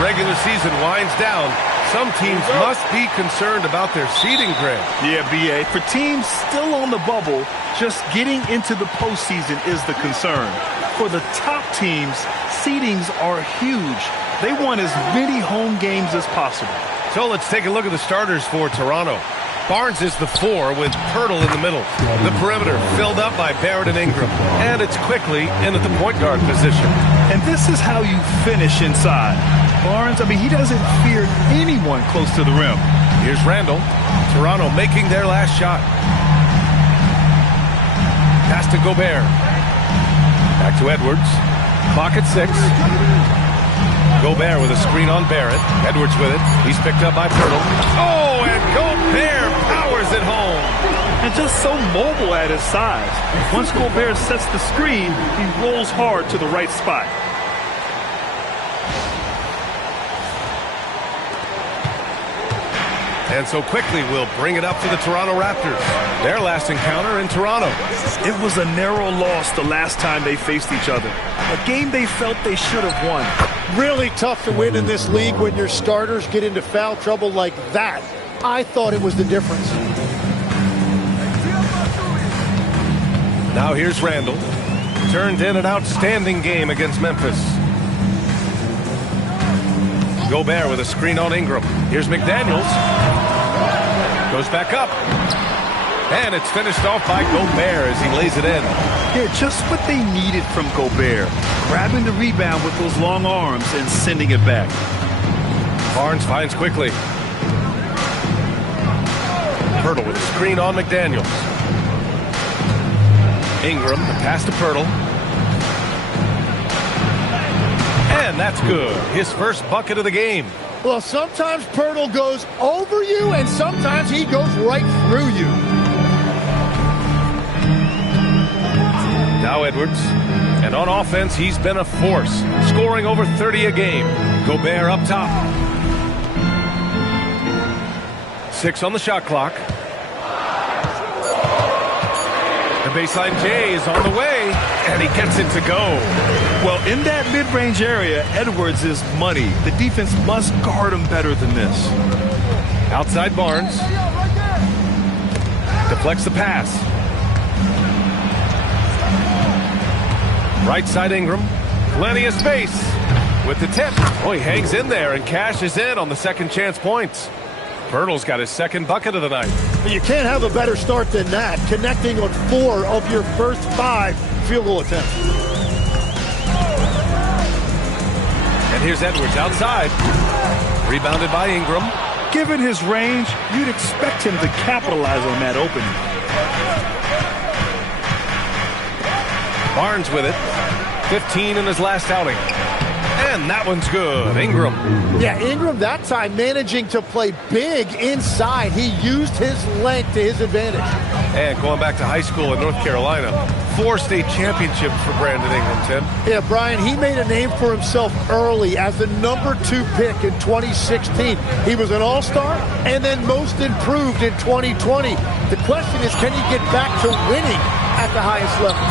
Regular season winds down, some teams must be concerned about their seeding grid. Yeah, B.A. For teams still on the bubble, just getting into the postseason is the concern. For the top teams, seedings are huge. They want as many home games as possible. So let's take a look at the starters for Toronto. Barnes is the 4 with Pirtle in the middle. The perimeter filled up by Barrett and Ingram. And it's quickly in at the point guard position. And this is how you finish inside. Barnes, he doesn't fear anyone close to the rim. Here's Randall. Toronto making their last shot. Pass to Gobert. Back to Edwards. Clock at 6. Gobert with a screen on Barrett. Edwards with it. He's picked up by Pirtle. Oh, and Gobert powers it home. And just so mobile at his size. Once Gobert sets the screen, he rolls hard to the right spot. And so quickly we'll bring it up to the Toronto Raptors. Their last encounter in Toronto. It was a narrow loss the last time they faced each other. A game they felt they should have won. Really tough to win in this league when your starters get into foul trouble like that. I thought it was the difference. Now here's Randall. Turned in an outstanding game against Memphis. Gobert with a screen on Ingram. Here's McDaniels. Goes back up. And it's finished off by Gobert as he lays it in. Yeah, just what they needed from Gobert. Grabbing the rebound with those long arms and sending it back. Barnes finds quickly. Pirtle with a screen on McDaniels. Ingram, the pass to Pirtle. And that's good. His first bucket of the game. Well, sometimes Pirtle goes over you, and sometimes he goes right through you. Now Edwards. And on offense, he's been a force, scoring over 30 a game. Gobert up top. 6 on the shot clock. The baseline J is on the way, and he gets it to go. Well, in that mid-range area, Edwards is money. The defense must guard him better than this. Outside Barnes. Deflects the pass. Right side Ingram. Plenty of space. With the tip. Oh, he hangs in there and cashes in on the second chance points. Pirtle's got his second bucket of the night. You can't have a better start than that, connecting on 4 of your first 5 field goal attempts. And here's Edwards outside. Rebounded by Ingram. Given his range, you'd expect him to capitalize on that opening. Barnes with it. 15 in his last outing. And that one's good. Ingram. Yeah, Ingram that time managing to play big inside. He used his length to his advantage. And going back to high school in North Carolina, 4 state championships for Brandon Ingram, Tim. Yeah, Brian, he made a name for himself early as the number 2 pick in 2016. He was an all-star and then most improved in 2020. The question is, can he get back to winning at the highest level?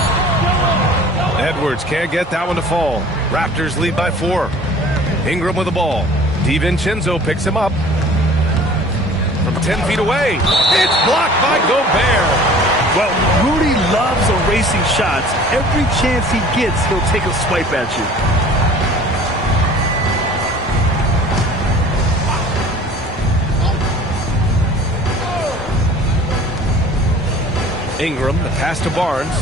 Edwards can't get that one to fall. Raptors lead by 4. Ingram with the ball. DiVincenzo picks him up. From 10 feet away. It's blocked by Gobert. Well, Rudy loves erasing shots. Every chance he gets, he'll take a swipe at you. Ingram, the pass to Barnes.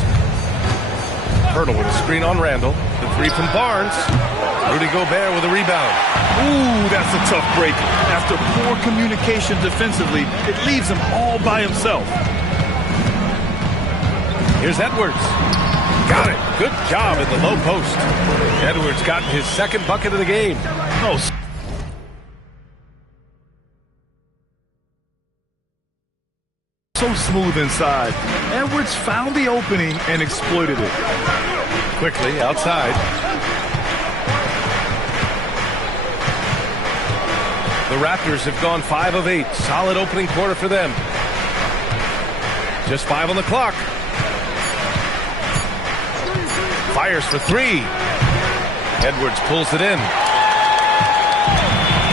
Pirtle with a screen on Randall. The 3 from Barnes. Rudy Gobert with a rebound. Ooh, that's a tough break. After poor communication defensively, it leaves him all by himself. Here's Edwards. Got it. Good job in the low post. Edwards got his second bucket of the game. Oh, So smooth inside. Edwards found the opening and exploited it. Quickly outside. The Raptors have gone 5 of 8. Solid opening quarter for them. Just 5 on the clock. Fires for 3. Edwards pulls it in.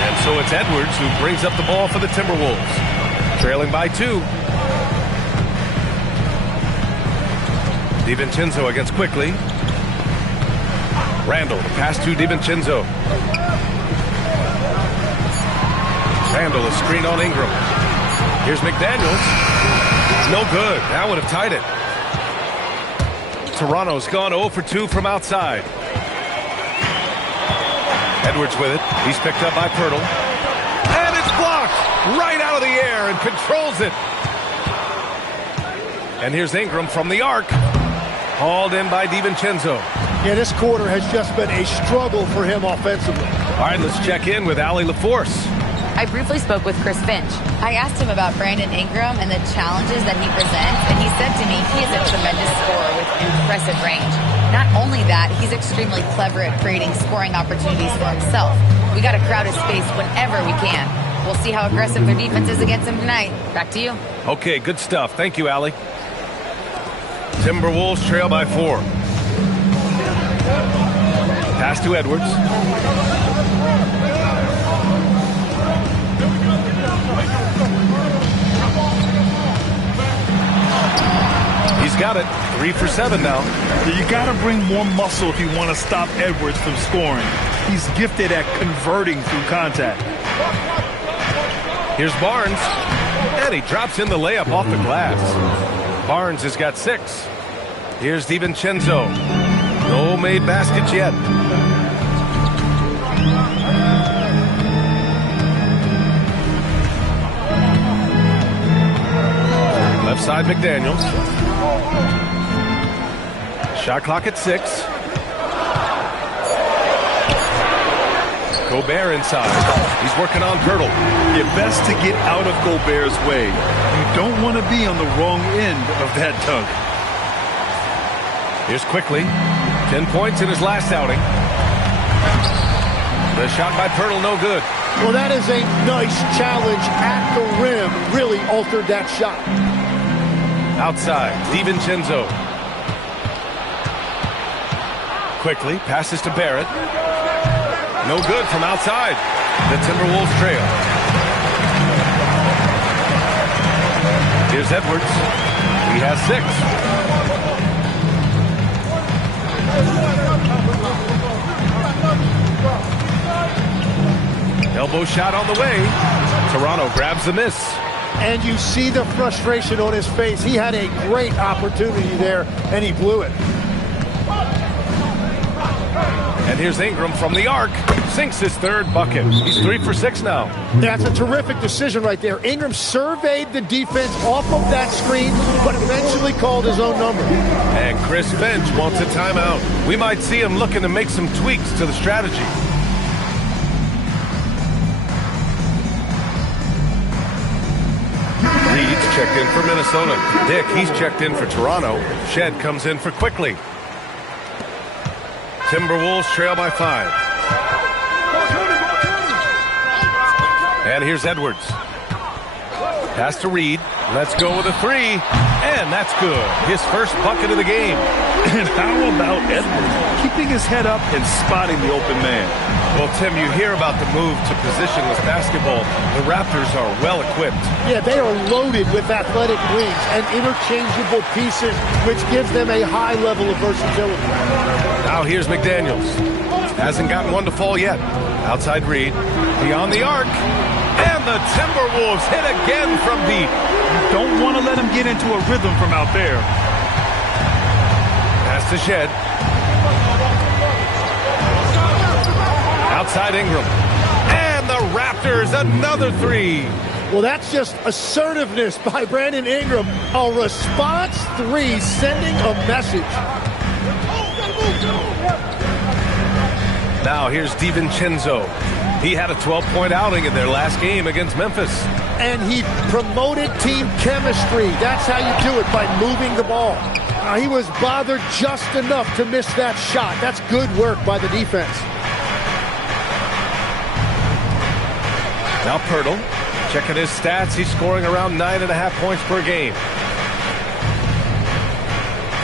And so it's Edwards who brings up the ball for the Timberwolves. Trailing by 2. DiVincenzo against Quickly. Randall, the pass to DiVincenzo. Randall, a screen on Ingram. Here's McDaniels. No good. That would have tied it. Toronto's gone 0 for 2 from outside. Edwards with it. He's picked up by Pirtle. And it's blocked right out of the air and controls it. And here's Ingram from the arc. Hauled in by DiVincenzo. Yeah, this quarter has just been a struggle for him offensively. All right, let's check in with Allie LaForce. I briefly spoke with Chris Finch. I asked him about Brandon Ingram and the challenges that he presents, and he said to me he is a tremendous scorer with impressive range. Not only that, he's extremely clever at creating scoring opportunities for himself. We got to crowd his space whenever we can. We'll see how aggressive their defense is against him tonight. Back to you. Okay, good stuff. Thank you, Allie. Timberwolves trail by 4. Pass to Edwards. He's got it. 3 for 7 now. You got to bring more muscle if you want to stop Edwards from scoring. He's gifted at converting through contact. Here's Barnes. And he drops in the layup off the glass. Barnes has got 6. Here's DiVincenzo. No made baskets yet. Left side McDaniels. Shot clock at 6. Gobert inside. He's working on Pirtle. You're best to get out of Gobert's way. You don't want to be on the wrong end of that dunk. Here's Quickly. 10 points in his last outing. The shot by Pirtle, no good. Well, that is a nice challenge at the rim. Really altered that shot. Outside, DiVincenzo. Quickly, passes to Barrett. No good from outside. The Timberwolves trail. Here's Edwards. He has 6. Elbow shot on the way. Toronto grabs the miss. And you see the frustration on his face. He had a great opportunity there, and he blew it. And here's Ingram from the arc. Sinks his 3rd bucket. He's 3 for 6 now. That's a terrific decision right there. Ingram surveyed the defense off of that screen, but eventually called his own number. And Chris Finch wants a timeout. We might see him looking to make some tweaks to the strategy. Reed's checked in for Minnesota. Dick, he's checked in for Toronto. Shed comes in for Quickly. Timberwolves trail by 5. And here's Edwards. Pass to Reed. Let's go with a 3. And that's good. His first bucket of the game. And how about Edwards keeping his head up and spotting the open man? Well, Tim, you hear about the move to positionless basketball. The Raptors are well equipped. Yeah, they are loaded with athletic wings and interchangeable pieces, which gives them a high level of versatility. Now here's McDaniels. Hasn't gotten one to fall yet. Outside Reed. Beyond the arc. And the Timberwolves hit again from deep. You don't want to let him get into a rhythm from out there. Pass to Shed. Outside Ingram. And the Raptors, another 3. Well, that's just assertiveness by Brandon Ingram. A response 3, sending a message. Now here's DiVincenzo. He had a 12-point outing in their last game against Memphis. And he promoted team chemistry. That's how you do it, by moving the ball. He was bothered just enough to miss that shot. That's good work by the defense. Now Pirtle, checking his stats. He's scoring around 9.5 points per game.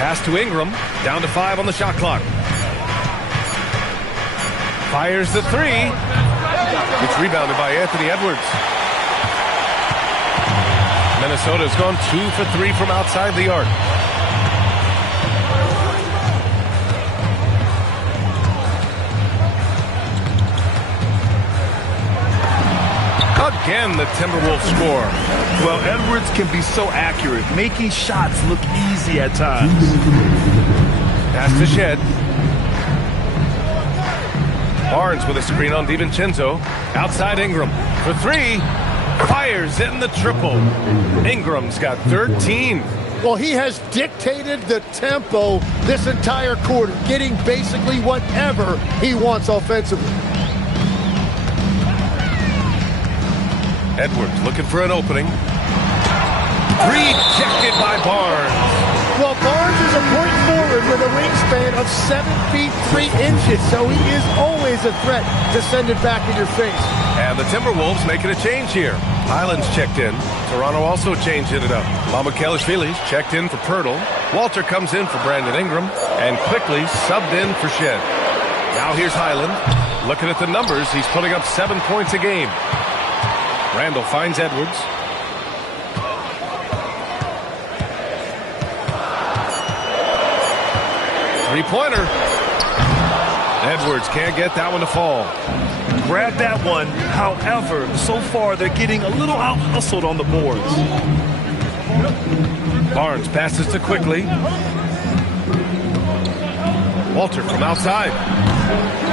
Pass to Ingram, down to 5 on the shot clock. Fires the three. It's rebounded by Anthony Edwards. Minnesota's gone 2 for 3 from outside the arc. Again, the Timberwolves score. Well, Edwards can be so accurate, making shots look easy at times. Pass to Shed. Barnes with a screen on DiVincenzo. Outside Ingram for 3. Fires in the triple. Ingram's got 13. Well, he has dictated the tempo this entire quarter, getting basically whatever he wants offensively. Edwards looking for an opening. Rejected by Barnes. Well, Barnes is a point forward with a wingspan of 7 feet 3 inches, so he is always a threat to send it back in your face. And the Timberwolves making a change here. Highland's checked in. Toronto also changing it up. Mamukelashvili's checked in for Pirtle. Walter comes in for Brandon Ingram. And quickly subbed in for Shed. Now here's Highland. Looking at the numbers, he's putting up 7 points a game. Randall finds Edwards. Three-pointer. Edwards can't get that one to fall. Grab that one. However, so far they're getting a little out-hustled on the boards. Barnes passes to Quickly. Walter from outside.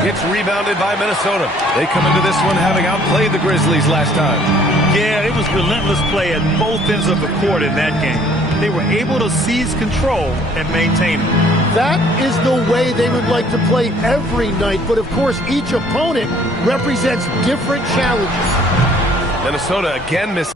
It's rebounded by Minnesota. They come into this one having outplayed the Grizzlies last time. Yeah, it was relentless play at both ends of the court in that game. They were able to seize control and maintain it. That is the way they would like to play every night, but of course each opponent represents different challenges. Minnesota again missing.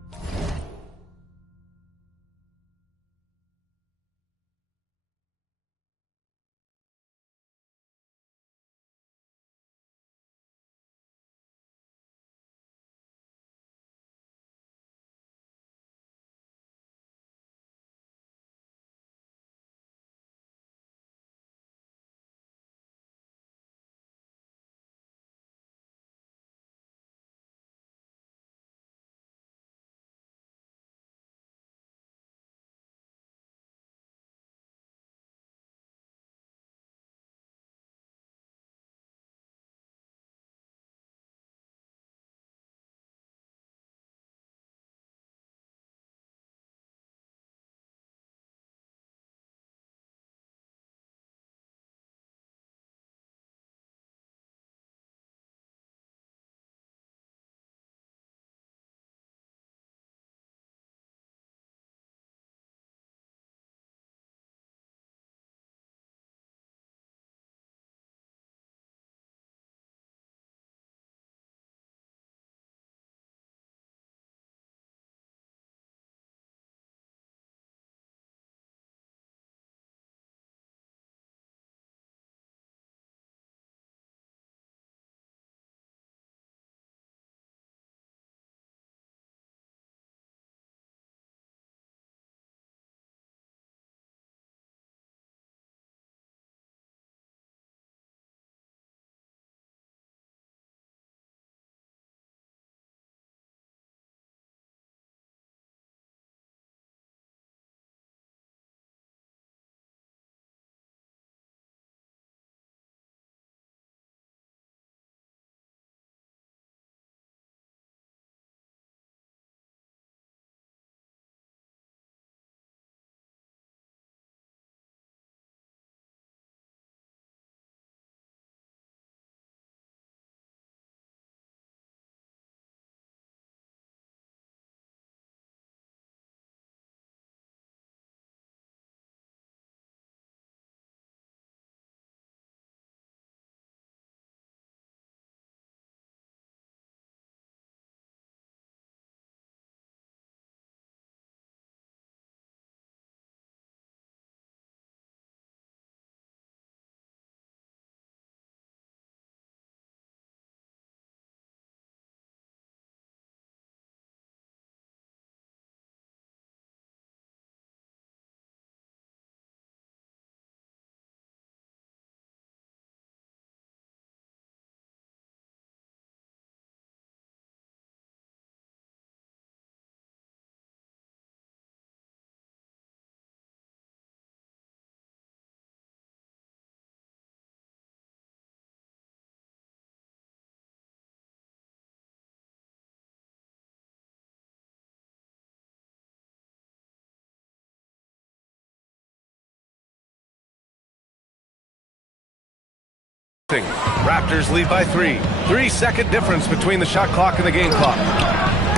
Raptors lead by 3. 3-second difference between the shot clock and the game clock.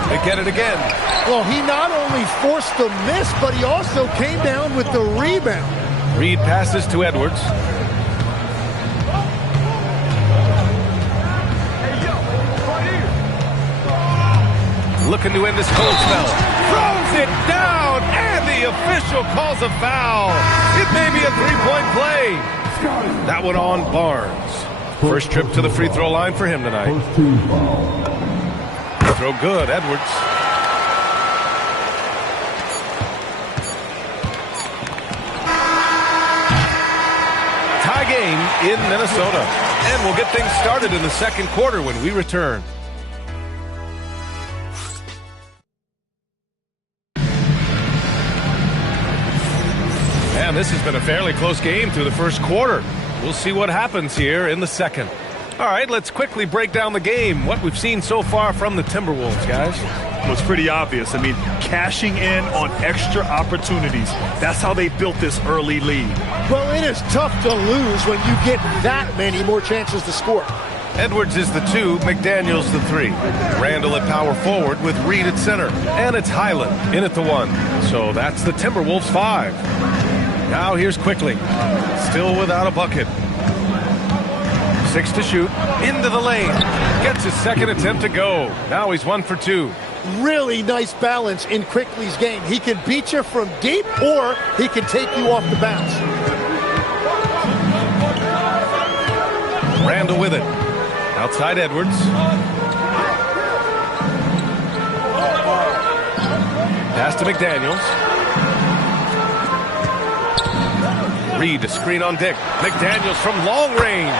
They get it again. Well, he not only forced the miss, but he also came down with the rebound. Reed passes to Edwards. Looking to end this cold spell. Throws it down, and the official calls a foul. It may be a three-point play. That one on Barnes. First trip to the free throw line for him tonight. Throw good, Edwards. Tie game in Minnesota. And we'll get things started in the second quarter when we return. And this has been a fairly close game through the first quarter. We'll see what happens here in the second. All right, let's quickly break down the game. What we've seen so far from the Timberwolves, guys. Well, it's pretty obvious. I mean, cashing in on extra opportunities. That's how they built this early lead. Well, it is tough to lose when you get that many more chances to score. Edwards is the 2, McDaniels the 3. Randall at power forward with Reed at center. And it's Highland in at the 1. So that's the Timberwolves 5. Now here's Quickly. Still without a bucket. 6 to shoot. Into the lane. Gets his second attempt to go. Now he's 1 for 2. Really nice balance in Quickly's game. He can beat you from deep, or he can take you off the bounce. Randall with it. Outside Edwards. Pass to McDaniels. Reed to screen on Dick. McDaniels from long range.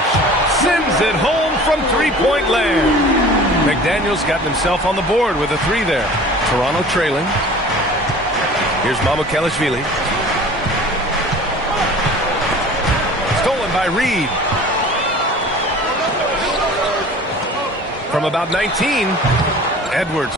Sends it home from three-point land. McDaniels got himself on the board with a 3 there. Toronto trailing. Here's Mamukelashvili. Stolen by Reed. From about 19, Edwards.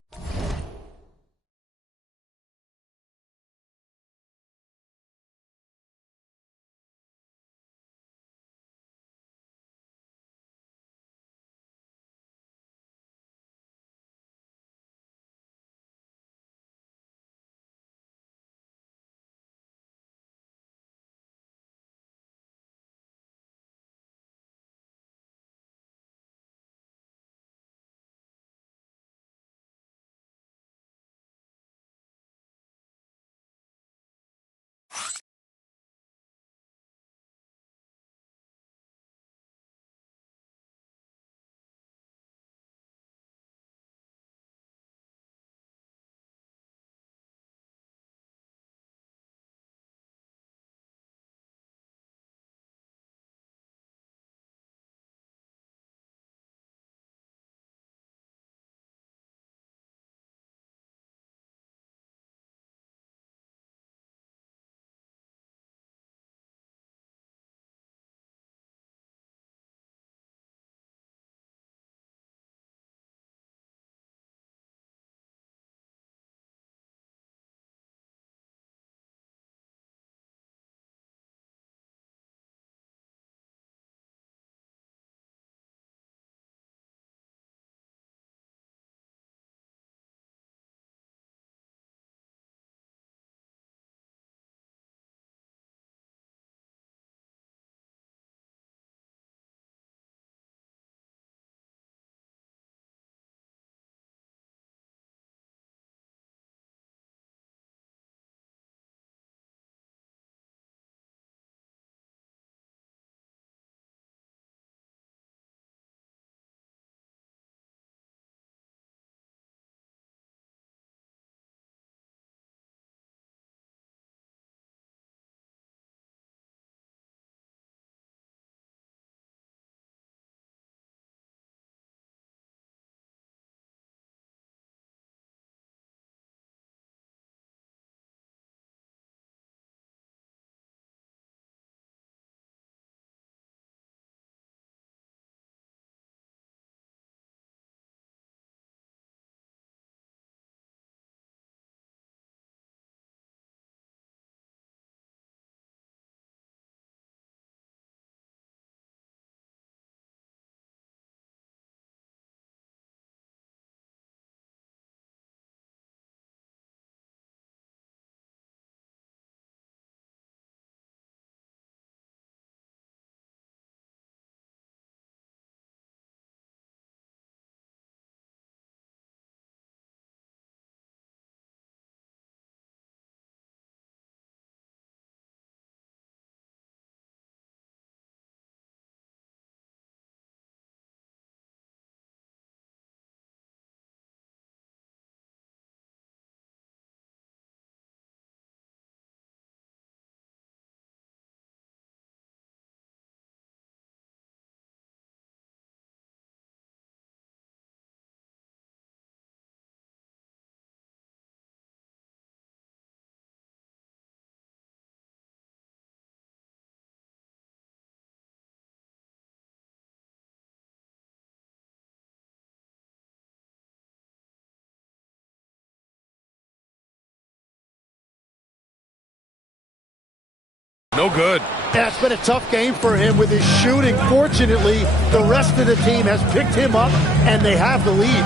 No good. Yeah, it's been a tough game for him with his shooting. Fortunately, the rest of the team has picked him up, and they have the lead.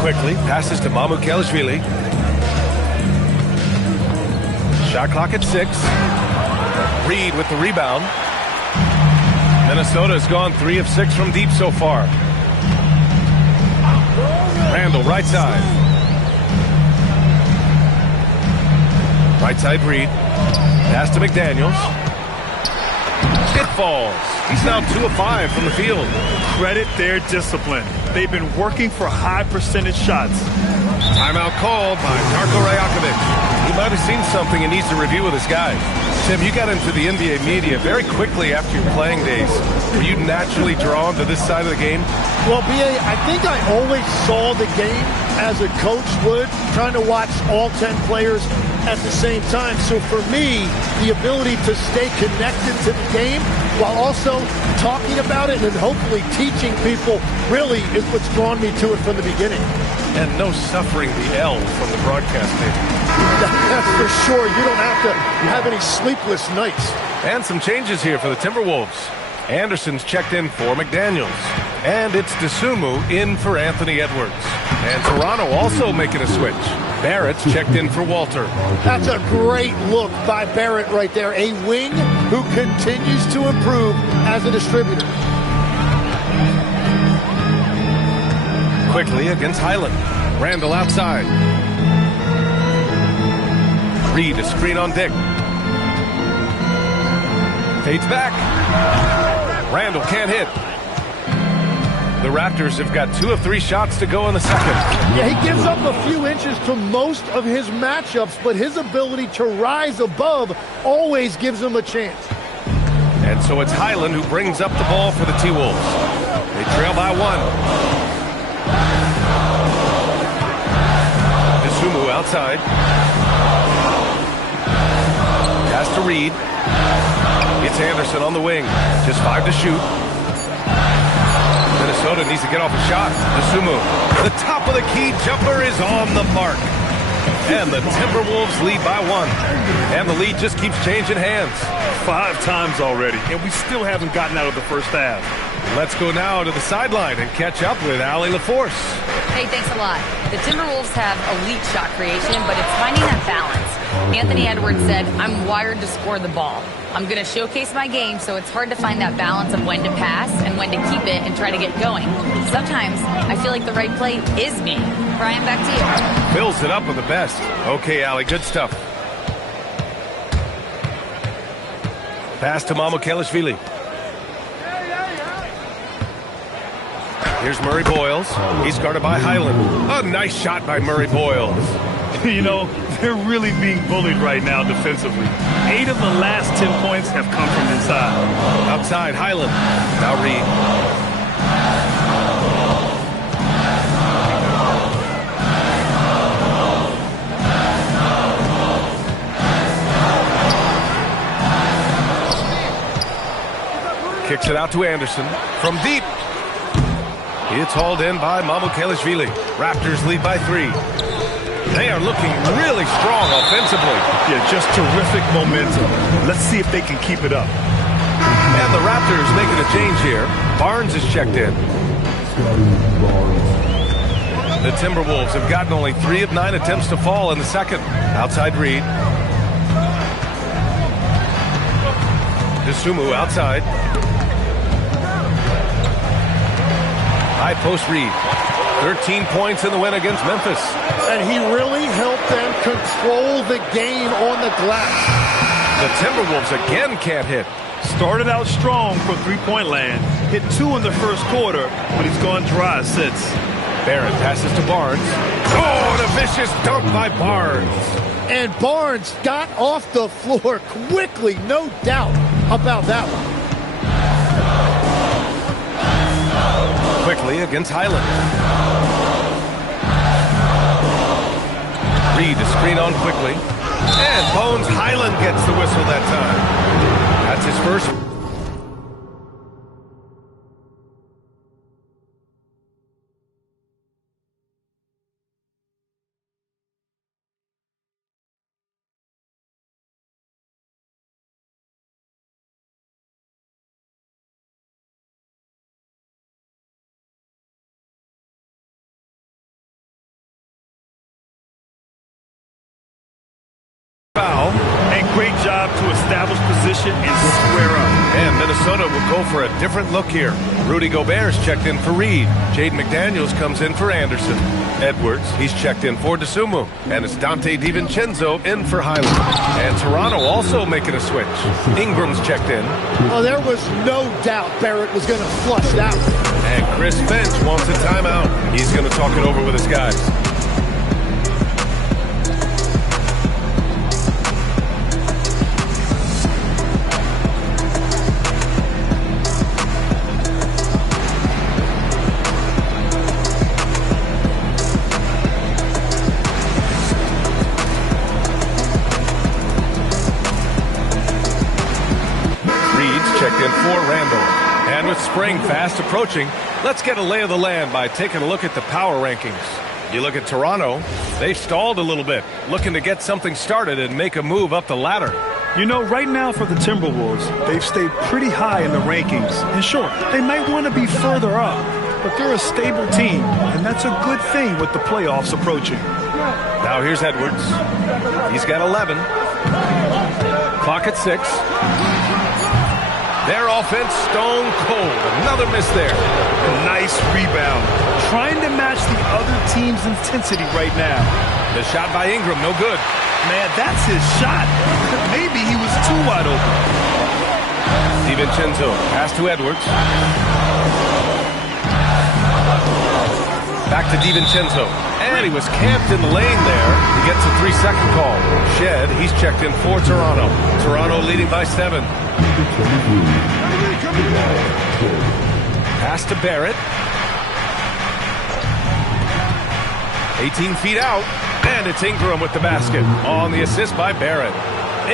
Quickly passes to Mamukelashvili. Shot clock at 6. Reed with the rebound. Minnesota has gone 3 of 6 from deep so far. Randall, right side. Right side, Reed. Pass to McDaniels. It falls. He's now 2 of 5 from the field. Credit their discipline. They've been working for high percentage shots. Timeout called by Darko Rajakovic. He might have seen something and needs to review with his guys. Tim, you got into the NBA media very quickly after your playing days. Were you naturally drawn to this side of the game? Well, B.A., I think I always saw the game as a coach would, trying to watch all 10 players at the same time. So for me, the ability to stay connected to the game while also talking about it and hopefully teaching people really is what's drawn me to it from the beginning. And no suffering the L from the broadcast table. That's for sure. You don't have to have any sleepless nights. And some changes here for the Timberwolves. Anderson's checked in for McDaniels. And it's Dosunmu in for Anthony Edwards. And Toronto also making a switch. Barrett's checked in for Walter. That's a great look by Barrett right there. A wing who continues to improve as a distributor. Quickly against Highland. Randall outside. Reed a screen on Dick. Fades back. Randall can't hit. The Raptors have got 2 of 3 shots to go in the second. Yeah, he gives up a few inches to most of his matchups, but his ability to rise above always gives him a chance. And so it's Highland who brings up the ball for the T-Wolves. They trail by 1. Dosunmu outside. Pass to Reed. It's Anderson on the wing. Just 5 to shoot. Minnesota needs to get off a shot. Dosunmu. The top of the key jumper is on the mark. And the Timberwolves lead by 1. And the lead just keeps changing hands. 5 times already, and we still haven't gotten out of the first half. Let's go now to the sideline and catch up with Allie LaForce. Hey, thanks a lot. The Timberwolves have elite shot creation, but it's finding that balance. Anthony Edwards said, I'm wired to score the ball. I'm going to showcase my game, so it's hard to find that balance of when to pass and when to keep it and try to get going. Sometimes I feel like the right play is me. Brian, back to you. Fills it up with the best. Okay, Allie, good stuff. Pass to Mamukelashvili. Here's Murray Boyles. He's guarded by Highland. A nice shot by Murray Boyles. You know, they're really being bullied right now defensively. 8 of the last 10 points have come from inside. Outside, Highland. Now Reed. Kicks it out to Anderson. From deep. It's hauled in by Mamukelashvili. Raptors lead by 3. They are looking really strong offensively. Yeah, just terrific momentum. Let's see if they can keep it up. And the Raptors making a change here. Barnes is checked in. The Timberwolves have gotten only 3 of 9 attempts to fall in the second. Outside Reed. Dosunmu outside. High post Reed. 13 points in the win against Memphis. And he really helped them control the game on the glass. The Timberwolves again can't hit. Started out strong from three-point land. Hit 2 in the first quarter, but he's gone dry since. Barrett passes to Barnes. Oh, and a vicious dunk by Barnes. And Barnes got off the floor quickly, no doubt about that one. Quickly against Highland. Reed to screen on quickly. And Bones Highland gets the whistle that time. That's his first Great job to establish position and square up. And Minnesota will go for a different look here. Rudy Gobert's checked in for Reed. Jaden McDaniels comes in for Anderson. Edwards, he's checked in for DeSumo. And it's Dante DiVincenzo in for Highland. And Toronto also making a switch. Ingram's checked in. Oh, there was no doubt Barrett was going to flush that one. And Chris Finch wants a timeout. He's going to talk it over with his guys. And with spring fast approaching, let's get a lay of the land by taking a look at the power rankings. You look at Toronto, they've stalled a little bit, looking to get something started and make a move up the ladder. You know, right now for the Timberwolves, they've stayed pretty high in the rankings. And sure, they might want to be further up, but they're a stable team, and that's a good thing with the playoffs approaching. Now here's Edwards. He's got 11. Clock at 6. Their offense stone cold. Another miss there. A nice rebound. Trying to match the other team's intensity right now. The shot by Ingram, no good. Man, that's his shot. Maybe he was too wide open. DiVincenzo, pass to Edwards. Back to DiVincenzo. And he was camped in the lane there. He gets a 3-second call. Shed, he's checked in for Toronto. Toronto leading by 7. Pass to Barrett. 18 feet out. And it's Ingram with the basket. On the assist by Barrett.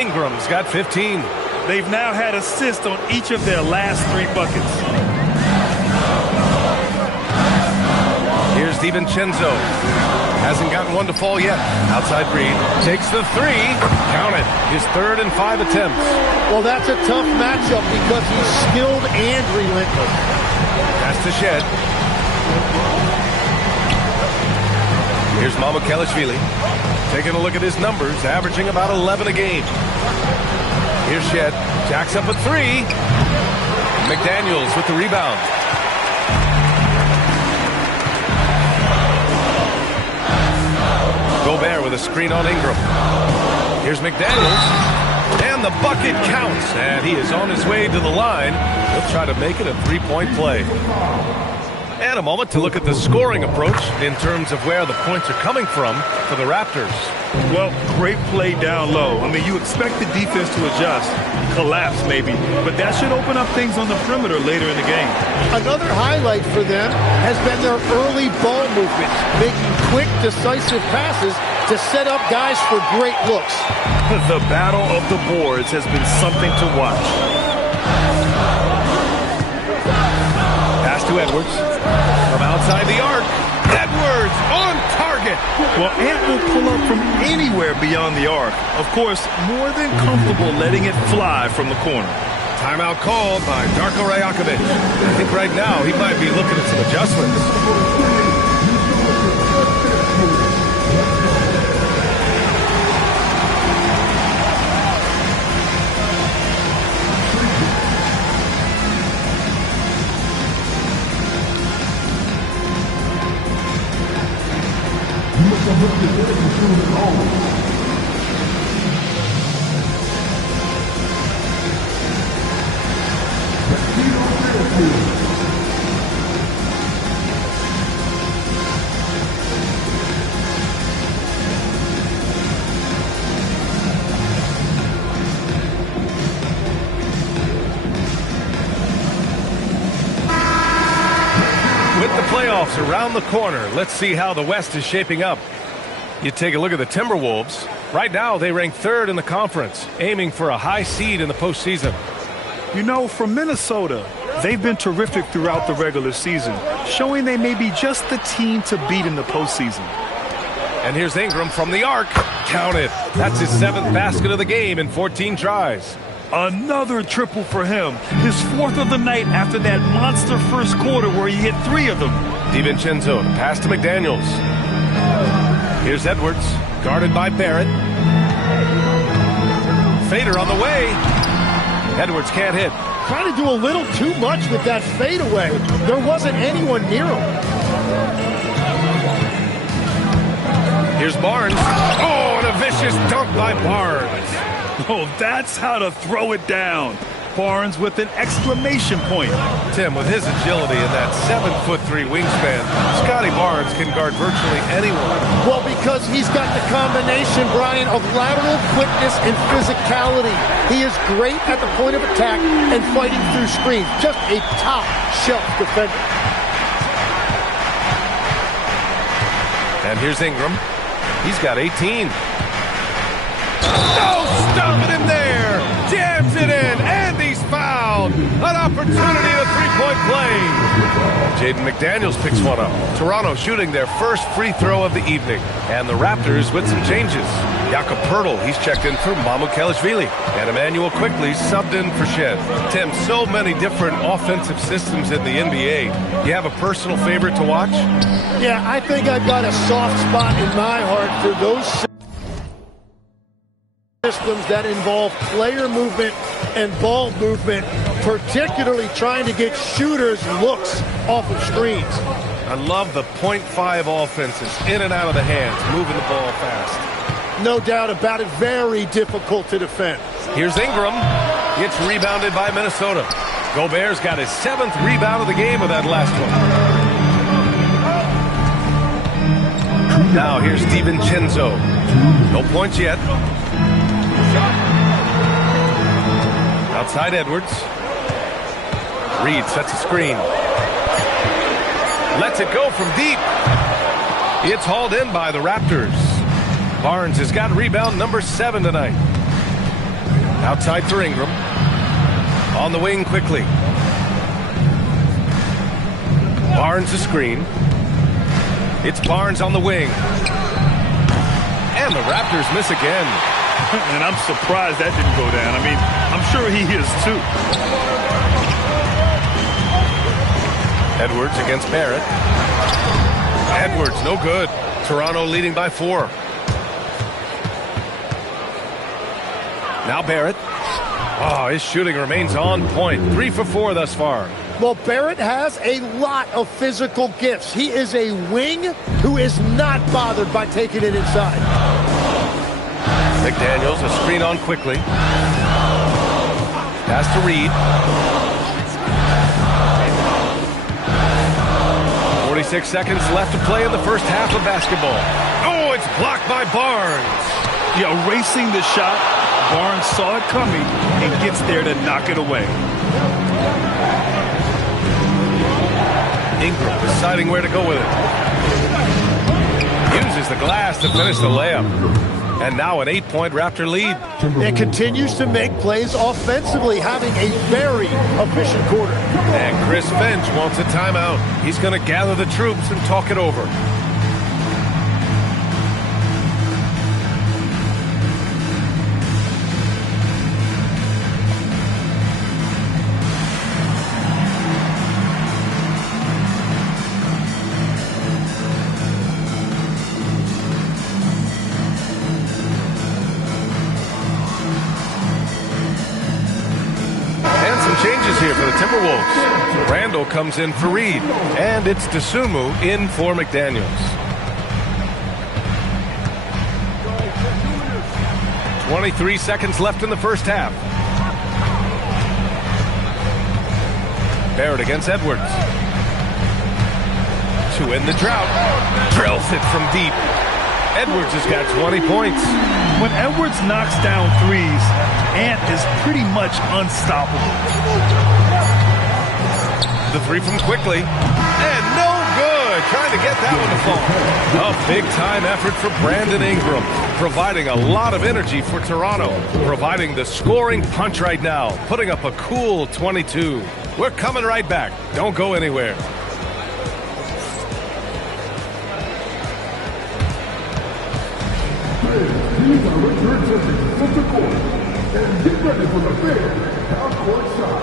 Ingram's got 15. They've now had assists on each of their last 3 buckets. Here's DiVincenzo. Hasn't gotten one to fall yet. Outside Reed. Takes the 3. Count it. His 3rd and 5 attempts. Well, that's a tough matchup because he's skilled and relentless. Pass to Shed. Here's Mamukelashvili. Taking a look at his numbers, averaging about 11 a game. Here's Shed. Jacks up a 3. McDaniels with the rebound. Gobert with a screen on Ingram. Here's McDaniels. And the bucket counts. And he is on his way to the line. He'll try to make it a 3-point play. And a moment to look at the scoring approach in terms of where the points are coming from for the Raptors. Well, great play down low. I mean, you expect the defense to adjust, collapse maybe, but that should open up things on the perimeter later in the game. Another highlight for them has been their early ball movements, making quick, decisive passes to set up guys for great looks. The battle of the boards has been something to watch. Pass to Edwards. From outside the arc. Edwards on target. Well, Ant will pull up from anywhere beyond the arc. Of course, more than comfortable letting it fly from the corner. Timeout called by Darko Rajakovic. I think right now he might be looking at some adjustments. Playoffs around the corner. Let's see how the West is shaping up. You take a look at the Timberwolves. Right now, they rank 3rd in the conference, aiming for a high seed in the postseason. You know, for Minnesota, they've been terrific throughout the regular season, showing they may be just the team to beat in the postseason. And here's Ingram from the arc. Count it. That's his 7th basket of the game in 14 tries. Another triple for him. His 4th of the night after that monster first quarter where he hit 3 of them. DiVincenzo, pass to McDaniels. Here's Edwards, guarded by Barrett. Fader on the way. Edwards can't hit. Trying to do a little too much with that fadeaway. There wasn't anyone near him. Here's Barnes. Oh, and a vicious dunk by Barnes. Oh, that's how to throw it down. Barnes with an exclamation point. Tim, with his agility and that 7'3" wingspan, Scotty Barnes can guard virtually anyone. Well, because he's got the combination, Brian, of lateral quickness and physicality. He is great at the point of attack and fighting through screens. Just a top-shelf defender. And here's Ingram. He's got 18. No, stopping him there. Jams it in, and he's fouled. An opportunity, a three-point play. Jaden McDaniels picks one up. Toronto shooting their first free throw of the evening. And the Raptors with some changes. Jakob Poeltl, he's checked in for Mamukelashvili. And Emmanuel Quickly subbed in for Shed. Tim, so many different offensive systems in the NBA. You have a personal favorite to watch? Yeah, I think I've got a soft spot in my heart for those systems that involve player movement and ball movement, particularly trying to get shooters looks off of screens. I love the .5 offenses, in and out of the hands, moving the ball fast. No doubt about it, very difficult to defend. Here's Ingram. Gets rebounded by Minnesota. Gobert's got his 7th rebound of the game with that last one. Now here's DiVincenzo. No points yet. Outside Edwards. Reed sets a screen. Lets it go from deep. It's hauled in by the Raptors. Barnes has got rebound number 7 tonight. Outside for Ingram. On the wing quickly. Barnes a screen. It's Barnes on the wing. And the Raptors miss again. And I'm surprised that didn't go down. I mean, I'm sure he is too. Edwards against Barrett. Edwards, no good. Toronto leading by 4. Now Barrett. Oh, his shooting remains on point. 3 for 4 thus far. Well, Barrett has a lot of physical gifts. He is a wing who is not bothered by taking it inside. McDaniels, a screen on quickly. Pass to Reed. 46 seconds left to play in the first half of basketball. Oh, it's blocked by Barnes. Yeah, racing the shot. Barnes saw it coming and gets there to knock it away. Ingram deciding where to go with it. Uses the glass to finish the layup. And now an 8-point Raptor lead. And continues to make plays offensively, having a very efficient quarter. And Chris Finch wants a timeout. He's going to gather the troops and talk it over. Changes here for the Timberwolves. Randall comes in for Reed. And it's Dosunmu in for McDaniels. 23 seconds left in the first half. Barrett against Edwards. To end the drought. Drills it from deep. Edwards has got 20 points. When Edwards knocks down threes, Ant is pretty much unstoppable. The three from Quickly. And no good. Trying to get that one to fall. A big-time effort for Brandon Ingram. Providing a lot of energy for Toronto. Providing the scoring punch right now. Putting up a cool 22. We're coming right back. Don't go anywhere. These are return tickets from the court. And get ready for the fair half-court shot.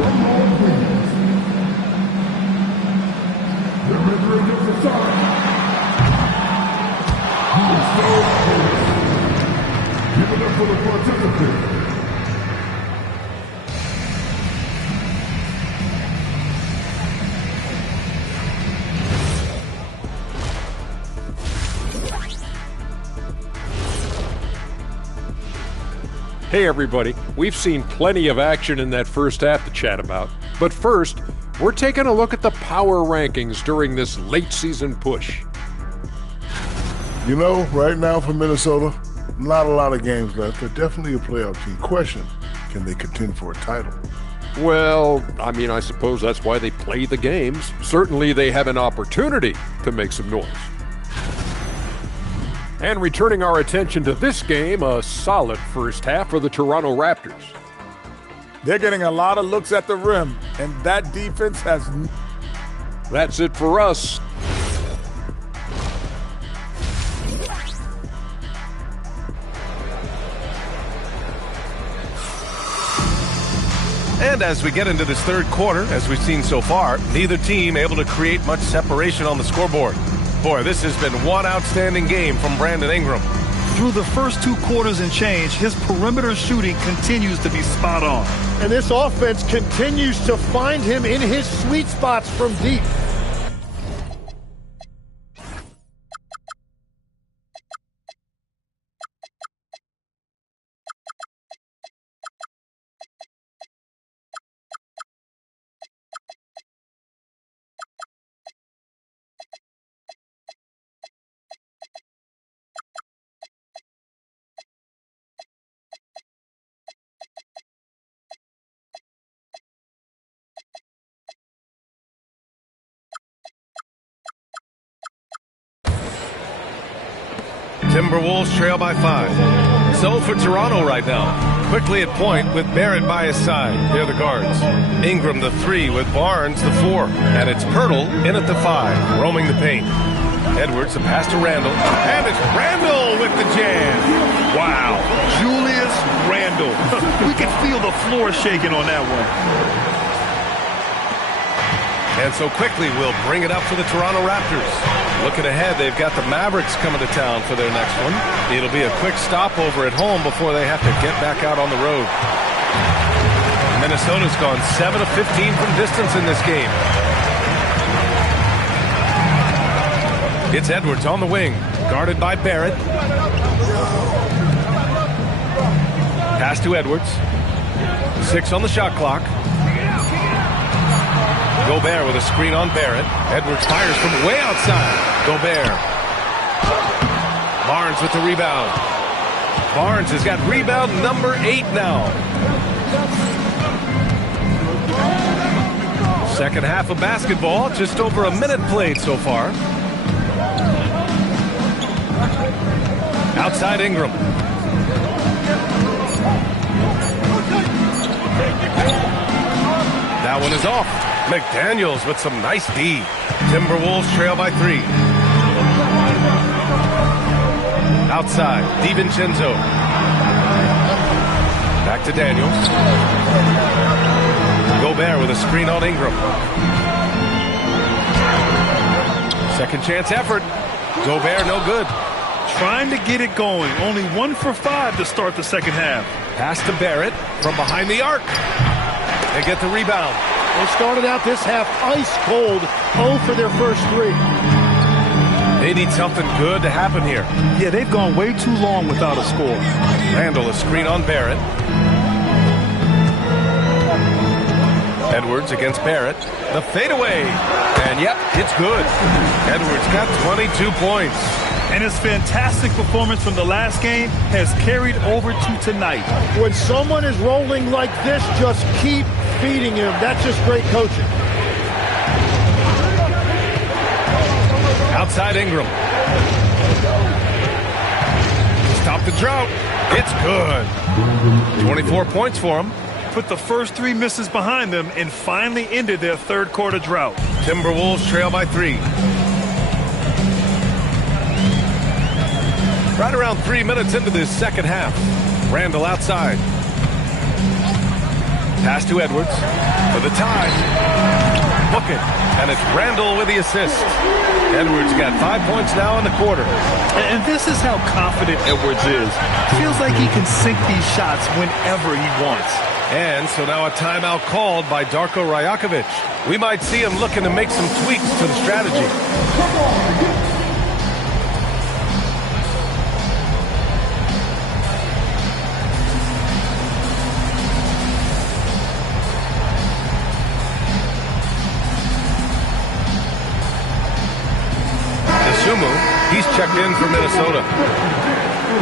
One more, please. The rendering of the shot. It's so close. Give it up for the participants. Hey everybody, we've seen plenty of action in that first half to chat about. But first, we're taking a look at the power rankings during this late season push. You know, right now for Minnesota, not a lot of games left. They're definitely a playoff team. Question, can they contend for a title? Well, I suppose that's why they play the games. Certainly they have an opportunity to make some noise. And returning our attention to this game, a solid first half for the Toronto Raptors. They're getting a lot of looks at the rim, and that defense has... That's it for us. And as we get into this third quarter, as we've seen so far, neither team able to create much separation on the scoreboard. Boy, this has been one outstanding game from Brandon Ingram. Through the first 2 quarters and change, his perimeter shooting continues to be spot on. And this offense continues to find him in his sweet spots from deep. Timberwolves trail by 5. So for Toronto right now, quickly at point with Barrett by his side. They're the guards. Ingram the 3 with Barnes the 4. And it's Pirtle in at the 5, roaming the paint. Edwards, the pass to Randall. And it's Randall with the jam. Wow, Julius Randle. We can feel the floor shaking on that one. And so quickly we'll bring it up for the Toronto Raptors. Looking ahead, they've got the Mavericks coming to town for their next one. It'll be a quick stopover at home before they have to get back out on the road. Minnesota's gone 7 of 15 from distance in this game. It's Edwards on the wing, guarded by Barrett. Pass to Edwards. 6 on the shot clock. Gobert with a screen on Barrett. Edwards fires from way outside. Gobert. Barnes with the rebound. Barnes has got rebound number 8 now. Second half of basketball, just over a minute played so far. Outside Ingram. That one is off. McDaniels with some nice D. Timberwolves trail by 3. Outside, DiVincenzo. Back to Daniels. Gobert with a screen on Ingram. Second chance effort. Gobert no good. Trying to get it going. Only 1 for 5 to start the second half. Pass to Barrett from behind the arc. They get the rebound. They started out this half ice cold, 0 for their first 3. They need something good to happen here. Yeah, they've gone way too long without a score. Randall, a screen on Barrett. Edwards against Barrett. The fadeaway. And yep, it's good. Edwards got 22 points. And his fantastic performance from the last game has carried over to tonight. When someone is rolling like this, just keep feeding him. That's just great coaching. Outside Ingram. Stop the drought. It's good. 24 points for him. Put the first 3 misses behind them and finally ended their third quarter drought. Timberwolves trail by 3. Right around 3 minutes into this second half. Randall outside. Pass to Edwards for the tie. Book it. And it's Randall with the assist. Edwards got 5 points now in the quarter. And this is how confident Edwards is. Feels like he can sink these shots whenever he wants. And so now a timeout called by Darko Rajakovic. We might see him looking to make some tweaks to the strategy. checked in for Minnesota.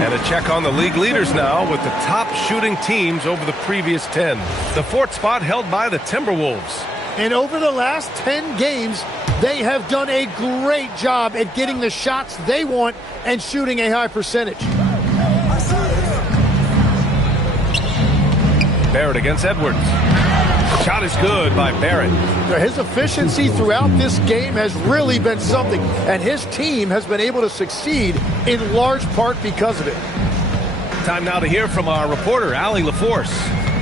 And a check on the league leaders now with the top shooting teams over the previous 10. The fourth spot held by the Timberwolves. And over the last 10 games, they have done a great job at getting the shots they want and shooting a high percentage. Barrett against Edwards. Shot is good by Barrett. His efficiency throughout this game has really been something, and his team has been able to succeed in large part because of it. Time now to hear from our reporter, Allie LaForce.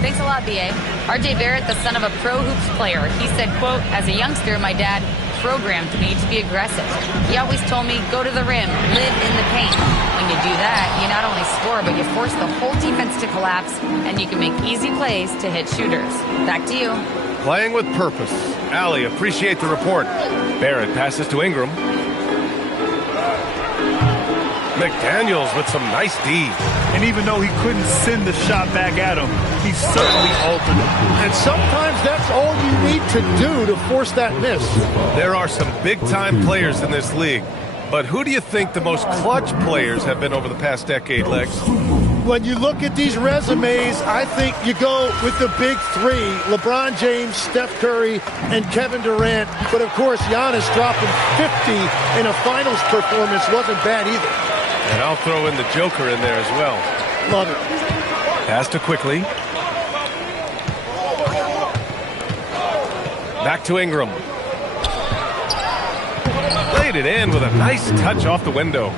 Thanks a lot, B.A. R.J. Barrett, the son of a pro hoops player. He said, quote, as a youngster, my dad programmed me to be aggressive. He always told me, go to the rim, live in the paint. When you do that, you not only score, but you force the whole defense to collapse, and you can make easy plays to hit shooters. Back to you. Playing with purpose. Allie, appreciate the report. Barrett passes to Ingram. McDaniels with some nice D. And even though he couldn't send the shot back at him, he certainly altered it. And sometimes that's all you need to do to force that miss. There are some big-time players in this league. But who do you think the most clutch players have been over the past decade, Lex? When you look at these resumes, I think you go with the big three, LeBron James, Steph Curry, and Kevin Durant. But, of course, Giannis dropping 50 in a finals performance wasn't bad either. And I'll throw in the Joker in there as well. Love it. Pass to Quickly. Back to Ingram. Laid it in with a nice touch off the window.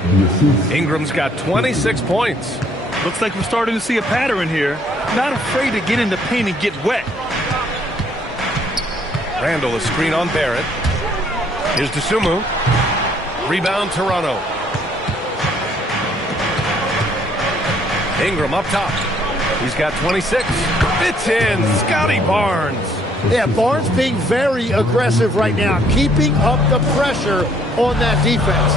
Ingram's got 26 points. Looks like we're starting to see a pattern here. Not afraid to get in the paint and get wet. Randall, a screen on Barrett. Here's Dosunmu. Rebound, Toronto. Ingram up top. He's got 26. Fits in. Scotty Barnes. Yeah, Barnes being very aggressive right now, keeping up the pressure on that defense.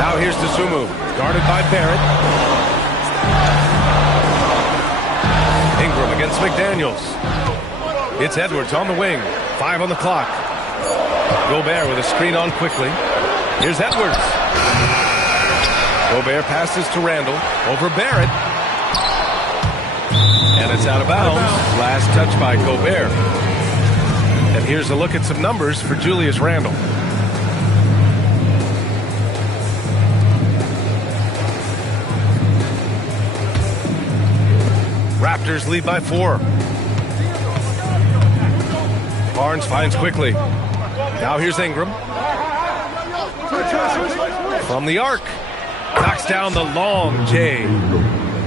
Now here's Dosunmu, guarded by Barrett. Ingram against McDaniels. It's Edwards on the wing. 5 on the clock. Gobert with a screen on Quickly. Here's Edwards. Gobert passes to Randall. Over Barrett. And it's out of bounds. Last touch by Gobert. And here's a look at some numbers for Julius Randle. Raptors lead by 4. Barnes finds Quickly. Now here's Ingram. From the arc. Knocks down the long J.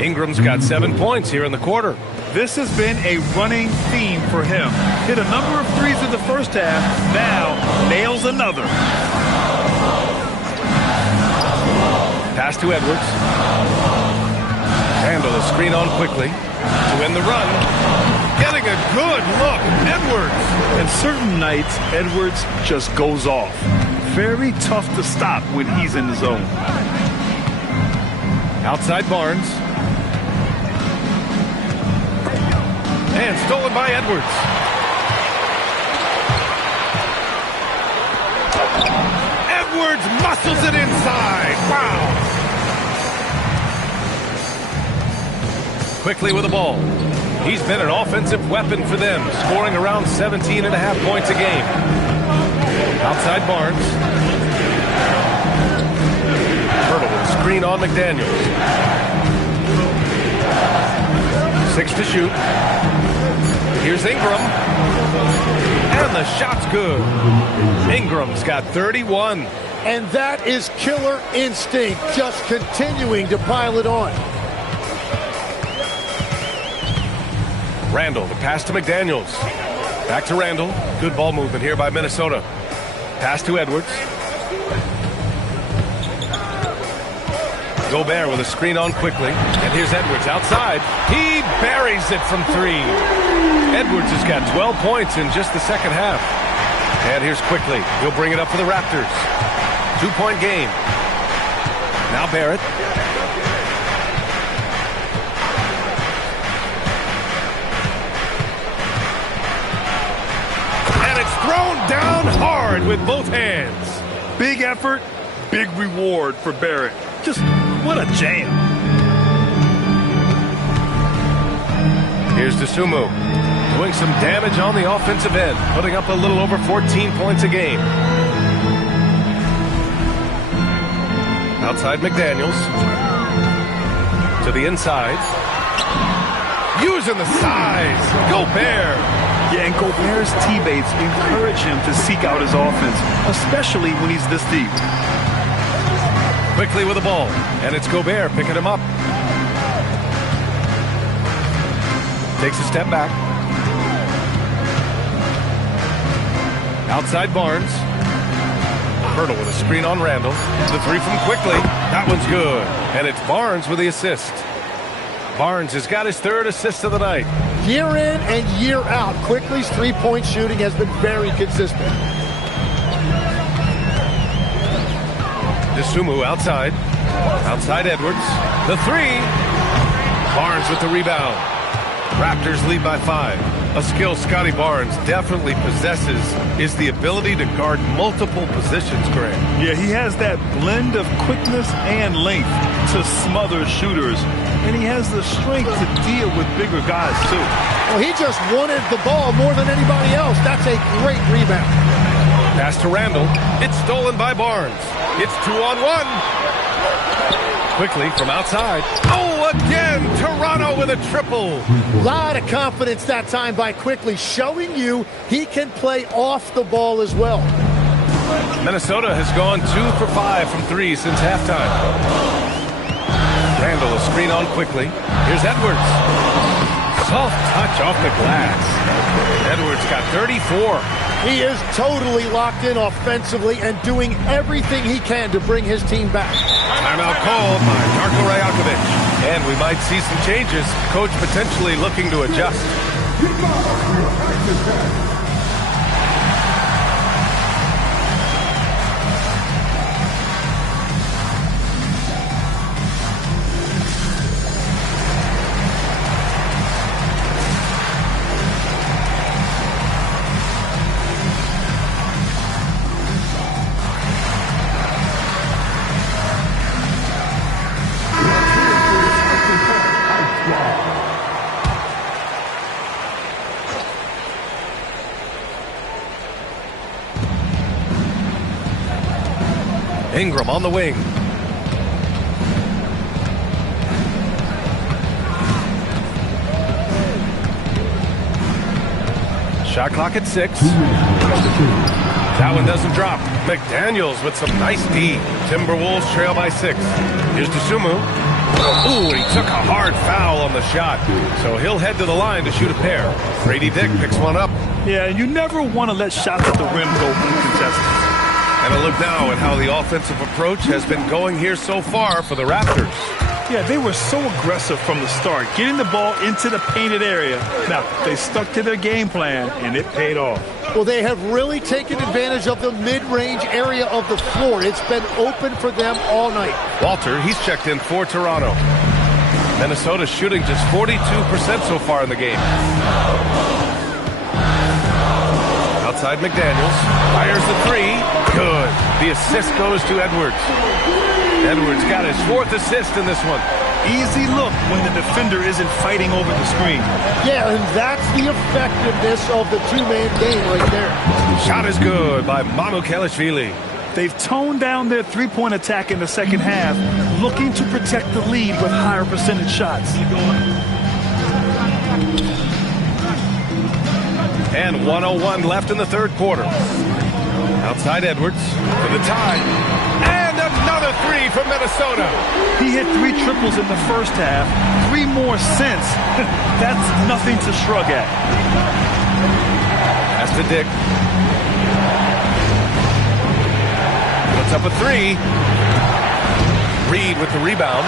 Ingram's got 7 points here in the quarter. This has been a running theme for him. Hit a number of threes in the first half. Now nails another. Pass to Edwards. Handle a screen on Quickly to win the run. Getting a good look. Edwards. And certain nights, Edwards just goes off. Very tough to stop when he's in the zone. Outside Barnes. And stolen by Edwards. Edwards muscles it inside. Wow. Quickly with the ball. He's been an offensive weapon for them, scoring around 17.5 points a game. Outside Barnes. Hurdle with a screen on McDaniels. 6 to shoot. Here's Ingram. And the shot's good. Ingram's got 31. And that is killer instinct, just continuing to pile it on. Randall, the pass to McDaniels. Back to Randall. Good ball movement here by Minnesota. Pass to Edwards. Gobert with a screen on Quickly. And here's Edwards outside. He buries it from 3. Edwards has got 12 points in just the second half. And here's Quickly. He'll bring it up for the Raptors. 2-point game. Now Barrett. And it's thrown down hard. hard with both hands. Big effort, big reward for Barrett. Just what a jam. Here's DeSumo doing some damage on the offensive end, putting up a little over 14 points a game. Outside McDaniels. To the inside. Using the size. Gobert. Yeah, and Gobert's teammates encourage him to seek out his offense, especially when he's this deep. Quickly with the ball, and it's Gobert picking him up. Takes a step back. Outside Barnes. Hurdle with a screen on Randall. The three from Quickly. That one's good. And it's Barnes with the assist. Barnes has got his third assist of the night. Year in and year out, Quickly's three-point shooting has been very consistent. DeSumo outside. Outside Edwards. The three. Barnes with the rebound. Raptors lead by 5. A skill Scotty Barnes definitely possesses is the ability to guard multiple positions, Grant. Yeah, he has that blend of quickness and length to smother shooters. And he has the strength to deal with bigger guys, too. Well, he just wanted the ball more than anybody else. That's a great rebound. Pass to Randall. It's stolen by Barnes. It's 2-on-1. Quickly from outside. Oh, again, Toronto with a triple. A lot of confidence that time by Quickly, showing you he can play off the ball as well. Minnesota has gone 2 for 5 from 3 since halftime. Randall a screen on Quickly. Here's Edwards. Soft touch off the glass. Edwards got 34. He is totally locked in offensively and doing everything he can to bring his team back. Timeout called by Darko Rajakovic. And we might see some changes. Coach potentially looking to adjust. Ingram on the wing. Shot clock at 6. That one doesn't drop. McDaniels with some nice D. Timberwolves trail by 6. Here's DeSumo. Ooh, he took a hard foul on the shot. So he'll head to the line to shoot a pair. Grady Dick picks one up. Yeah, you never want to let shots at the rim go uncontested. And a look now at how the offensive approach has been going here so far for the Raptors. Yeah, they were so aggressive from the start, getting the ball into the painted area. Now, they stuck to their game plan, and it paid off. Well, they have really taken advantage of the mid-range area of the floor. It's been open for them all night. Walter, he's checked in for Toronto. Minnesota shooting just 42% so far in the game. Outside McDaniels. Fires the three. Good. The assist goes to Edwards. Edwards got his 4th assist in this one. Easy look when the defender isn't fighting over the screen. Yeah, and that's the effectiveness of the two-man game right there. Shot is good by Manu Kelishvili. They've toned down their three-point attack in the second half, looking to protect the lead with higher percentage shots. And 1:01 left in the third quarter. Outside Edwards for the tie. And another three from Minnesota. He hit 3 triples in the first half, 3 more since. That's nothing to shrug at. Pass to Dick. Puts up a 3. Reed with the rebound.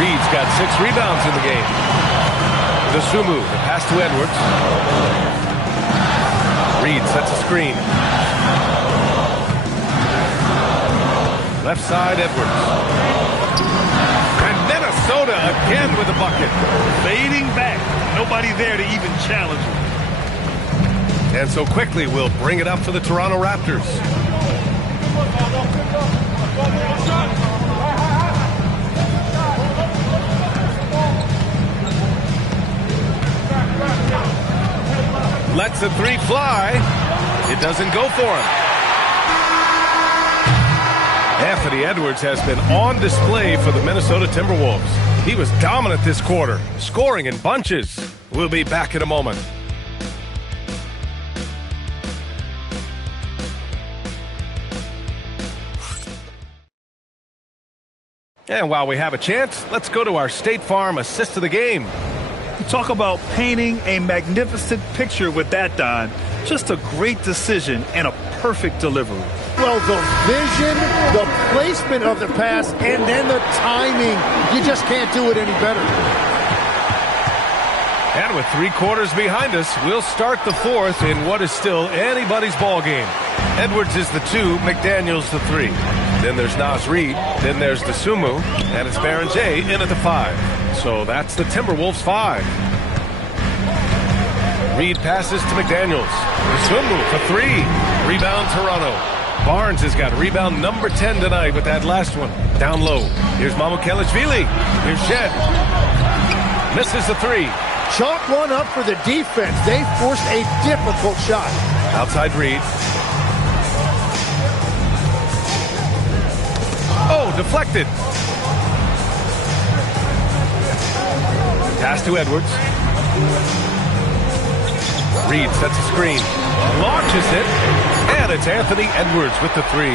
Reed's got 6 rebounds in the game. DeSumo, the pass to Edwards. Reed sets a screen. Left side, Edwards. And Minnesota again with a bucket. Fading back. Nobody there to even challenge him. And so quickly we'll bring it up for the Toronto Raptors. Lets the three fly. It doesn't go for him. Anthony Edwards has been on display for the Minnesota Timberwolves. He was dominant this quarter, scoring in bunches. We'll be back in a moment. And while we have a chance, let's go to our State Farm assist of the game. Talk about painting a magnificent picture with that, Don. Just a great decision and a perfect delivery. Well, the vision, the placement of the pass, and then the timing. You just can't do it any better. And with 3 quarters behind us, we'll start the fourth in what is still anybody's ball game. Edwards is the 2, McDaniels the 3. Then there's Naz Reid, then there's Dosunmu, and it's Baron J in at the 5. So that's the Timberwolves 5. Reid passes to McDaniels. Dosunmu for 3. Rebound Toronto. Barnes has got rebound number 10 tonight with that last one. Down low. Here's Mamukelashvili. Here's Shed. Misses the 3. Chalk one up for the defense. They forced a difficult shot. Outside Reid. Oh, deflected. Pass to Edwards. Reid sets a screen. Launches it. And it's Anthony Edwards with the 3.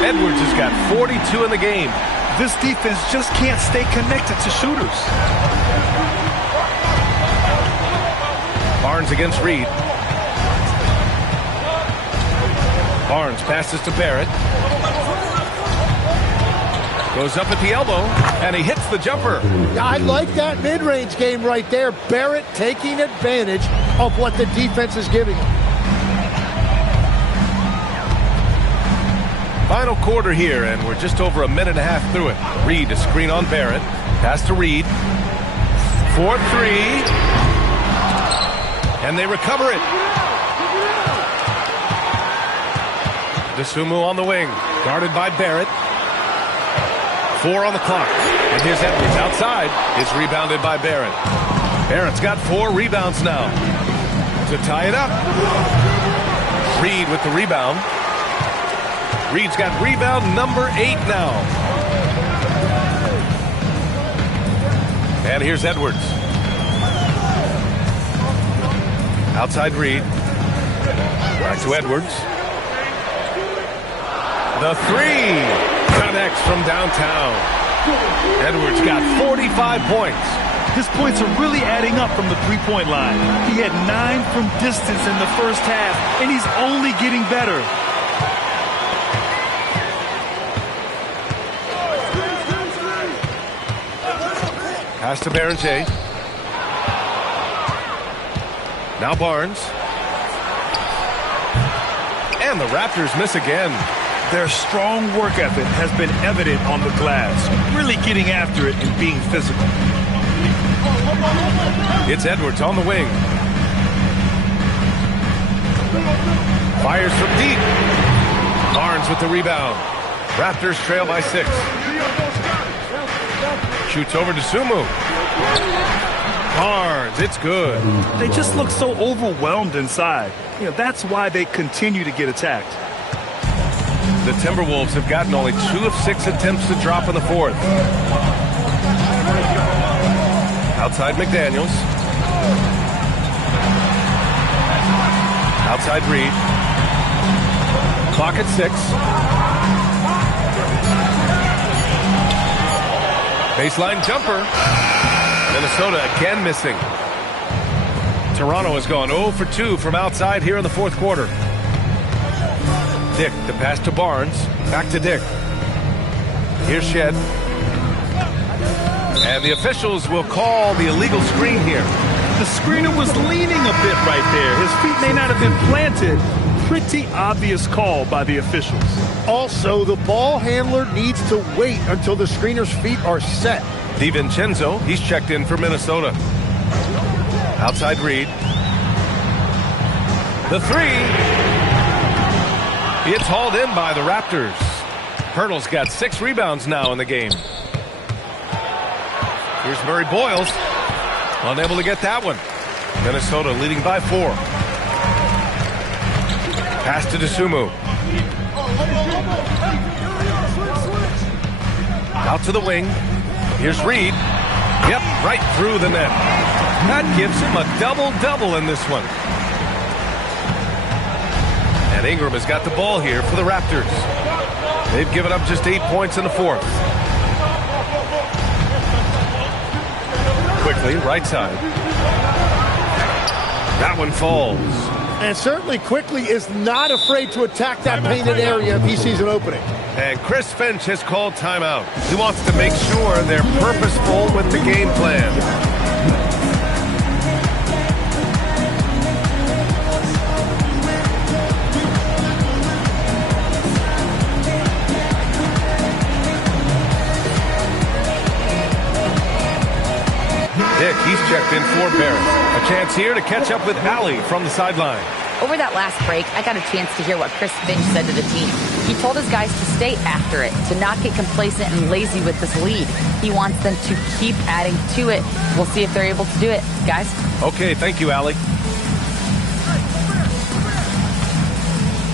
Edwards has got 42 in the game. This defense just can't stay connected to shooters. Barnes against Reid. Barnes passes to Barrett. Goes up at the elbow, and he hits the jumper. I like that mid-range game right there. Barrett taking advantage of what the defense is giving him. Final quarter here, and we're just over a minute and a half through it. Reid a screen on Barrett. Pass to Reid. 4-3. And they recover it. Dosunmu on the wing. Guarded by Barrett. 4 on the clock. And here's Edwards outside. Is rebounded by Barrett. Barrett's got 4 rebounds now. To tie it up. Reid with the rebound. Reid's got rebound number 8 now. And here's Edwards. Outside Reid. Back to Edwards. The 3 connects from downtown. Edwards got 45 points. His points are really adding up from the three-point line. He had 9 from distance in the first half, and he's only getting better. Pass to Baron J. Now Barnes. And the Raptors miss again. Their strong work ethic has been evident on the glass, really getting after it and being physical. It's Edwards on the wing. Fires from deep. Barnes with the rebound. Raptors trail by 6. Shoots over to Sumu. Barnes, it's good. They just look so overwhelmed inside. That's why they continue to get attacked. The Timberwolves have gotten only 2 of 6 attempts to drop in the fourth. Outside McDaniels. Outside Reid. Clock at 6. Baseline jumper. Minnesota again missing. Toronto has gone 0 for 2 from outside here in the fourth quarter. Dick, the pass to Barnes. Back to Dick. Here's Shed. And the officials will call the illegal screen here. The screener was leaning a bit right there. His feet may not have been planted. Pretty obvious call by the officials. Also, the ball handler needs to wait until the screener's feet are set. DiVincenzo, he's checked in for Minnesota. Outside Reid. The three. It's hauled in by the Raptors. Pirtle's got 6 rebounds now in the game. Here's Murray Boyles. Unable to get that one. Minnesota leading by 4. Pass to Dosunmu. Out to the wing. Here's Reed. Yep, right through the net. That gives him a double-double in this one. And Ingram has got the ball here for the Raptors. They've given up just 8 points in the 4th. Quickly, right side. That one falls. And certainly Quickly is not afraid to attack that painted area if he sees an opening. And Chris Finch has called timeout. He wants to make sure they're purposeful with the game plan. Dick, he's checked in for Barrett. A chance here to catch up with Allie from the sideline. Over that last break, I got a chance to hear what Chris Finch said to the team. He told his guys to stay after it, to not get complacent and lazy with this lead. He wants them to keep adding to it. We'll see if they're able to do it, guys. Okay, thank you, Allie.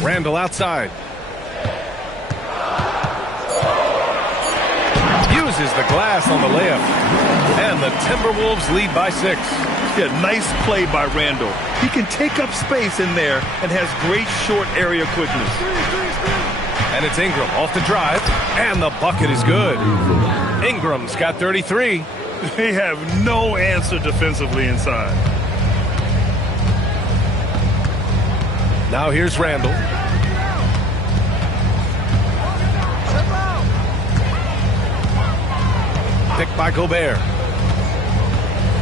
Randall outside. Uses the glass on the layup. And the Timberwolves lead by 6. Yeah, nice play by Randall. He can take up space in there and has great short area quickness. And it's Ingram off the drive, and the bucket is good. Ingram's got 33. They have no answer defensively inside. Now here's Randall. Picked by Gobert.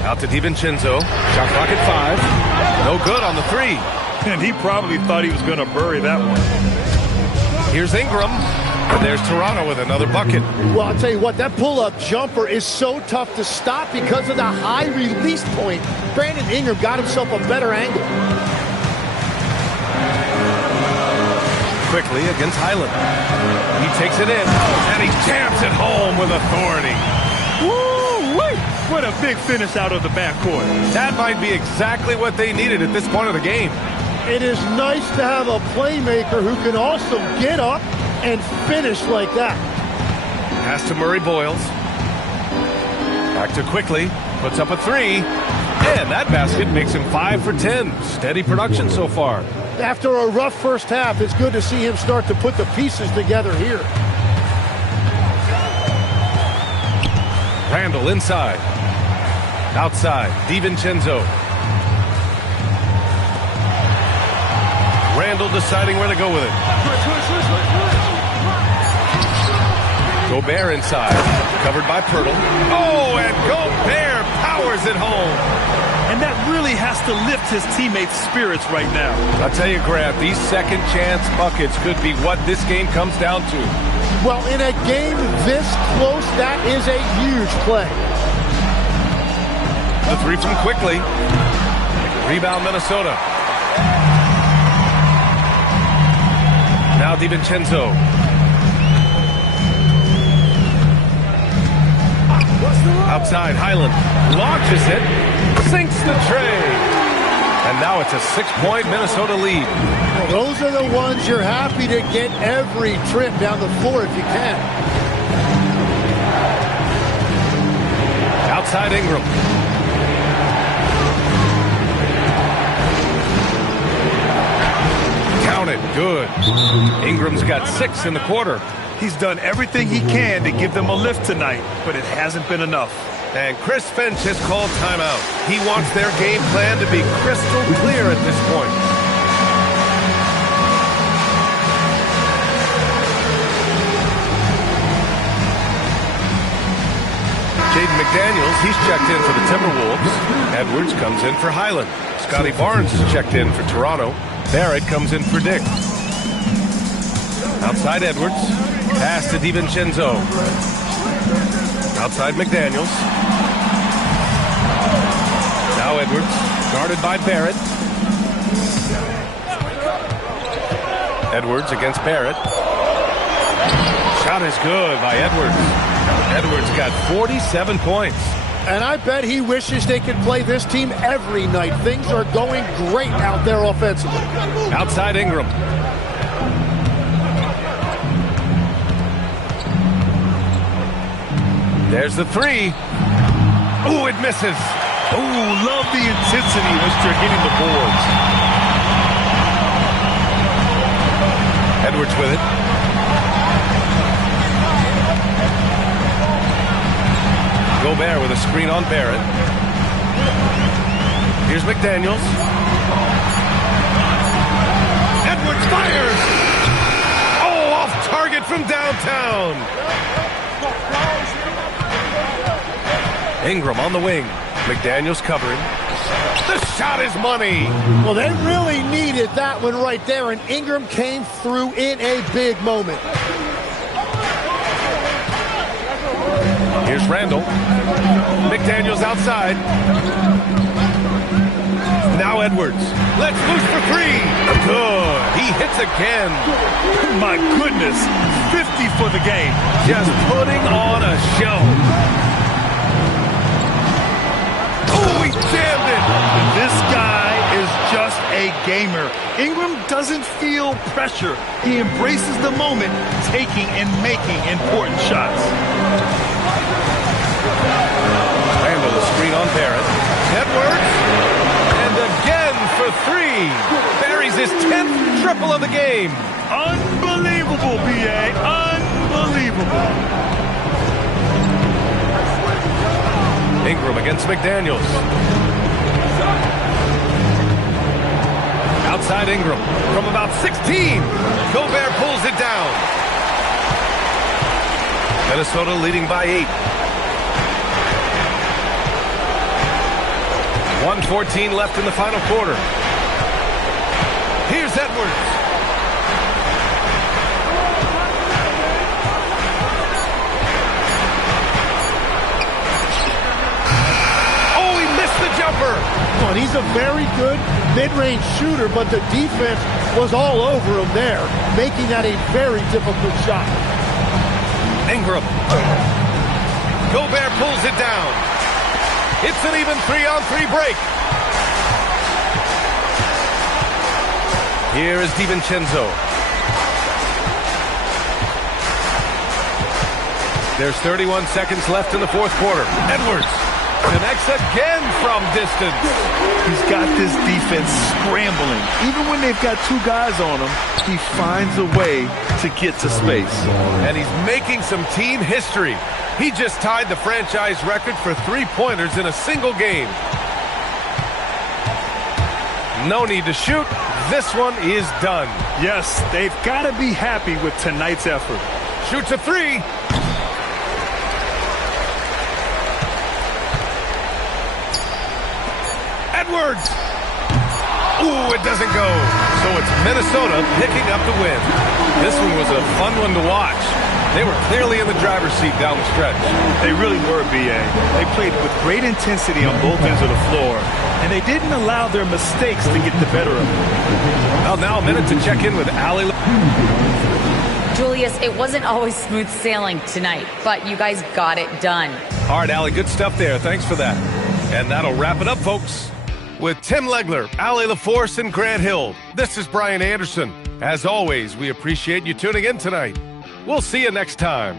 Out to DiVincenzo. Shot clock at 5. No good on the 3. And he probably thought he was going to bury that one. Here's Ingram. And there's Toronto with another bucket. Well, I'll tell you what, that pull-up jumper is so tough to stop because of the high release point. Brandon Ingram got himself a better angle. Quickly against Highland. He takes it in, and he jams it home with authority. Woo-wee! What a big finish out of the backcourt. That might be exactly what they needed at this point of the game. It is nice to have a playmaker who can also get up and finish like that. Pass to Murray Boyles. Back to Quickly. Puts up a 3. And that basket makes him 5 for 10. Steady production so far. After a rough first half, it's good to see him start to put the pieces together here. Randall inside. Outside, DiVincenzo. Randall deciding where to go with it. Gobert inside. Covered by Pirtle. Oh, and Gobert powers it home. And that really has to lift his teammates' spirits right now. I'll tell you, Grant, these second chance buckets could be what this game comes down to. Well, in a game this close, that is a huge play. The 3 from Quickly. Rebound Minnesota. Now DiVincenzo. Outside, Highland launches it, sinks the tray. And now it's a 6-point Minnesota lead. Well, those are the ones you're happy to get every trip down the floor if you can. Outside Ingram. Count it, good. Ingram's got 6 in the quarter. He's done everything he can to give them a lift tonight, but it hasn't been enough. And Chris Finch has called timeout. He wants their game plan to be crystal clear at this point. Jaden McDaniels, he's checked in for the Timberwolves. Edwards comes in for Highland. Scotty Barnes is checked in for Toronto. Barrett comes in for Dick. Outside Edwards. Pass to DiVincenzo. Outside McDaniels. Now Edwards, guarded by Barrett. Edwards against Barrett. Shot is good by Edwards. Edwards got 47 points. And I bet he wishes they could play this team every night. Things are going great out there offensively. Outside Ingram. There's the three. Ooh, it misses. Ooh, love the intensity once they're hitting the boards. Edwards with it. Gobert with a screen on Barrett. Here's McDaniels. Edwards fires! Oh, off target from downtown. Ingram on the wing. McDaniels covering. The shot is money. Well, they really needed that one right there, and Ingram came through in a big moment. Here's Randall. McDaniels outside. Now Edwards. Let's loose for three. Good. He hits again. My goodness. 50 for the game. Just putting on a show. Oh, he jammed it. This guy is just a gamer. Ingram doesn't feel pressure. He embraces the moment, taking and making important shots. Randall, the screen on Barrett. Edwards. And again for three. Buries his 10th triple of the game. Unbelievable, B.A. Unbelievable. Ingram against McDaniels. Outside Ingram from about 16. Gobert pulls it down. Minnesota leading by 8. 1:14 left in the final quarter. Here's Edwards. Oh, he missed the jumper. Well, he's a very good mid-range shooter, but the defense was all over him there, making that a very difficult shot. Ingram. Gobert pulls it down. It's an even 3-on-3 break. Here is DiVincenzo. There's 31 seconds left in the fourth quarter. Edwards connects again from distance. He's got this defense scrambling. Even when they've got two guys on him, he finds a way to get to space. And he's making some team history. He just tied the franchise record for three-pointers in a single game. No need to shoot. This one is done. Yes, they've got to be happy with tonight's effort. Shoots a three. Edwards. Ooh, it doesn't go. So it's Minnesota picking up the win. This one was a fun one to watch. They were clearly in the driver's seat down the stretch. They really were, B.A. They played with great intensity on both ends of the floor, and they didn't allow their mistakes to get the better of them. Well, now a minute to check in with Allie. Julius, it wasn't always smooth sailing tonight, but you guys got it done. All right, Allie, good stuff there. Thanks for that. And that'll wrap it up, folks. With Tim Legler, Allie LaForce, and Grant Hill, this is Brian Anderson. As always, we appreciate you tuning in tonight. We'll see you next time.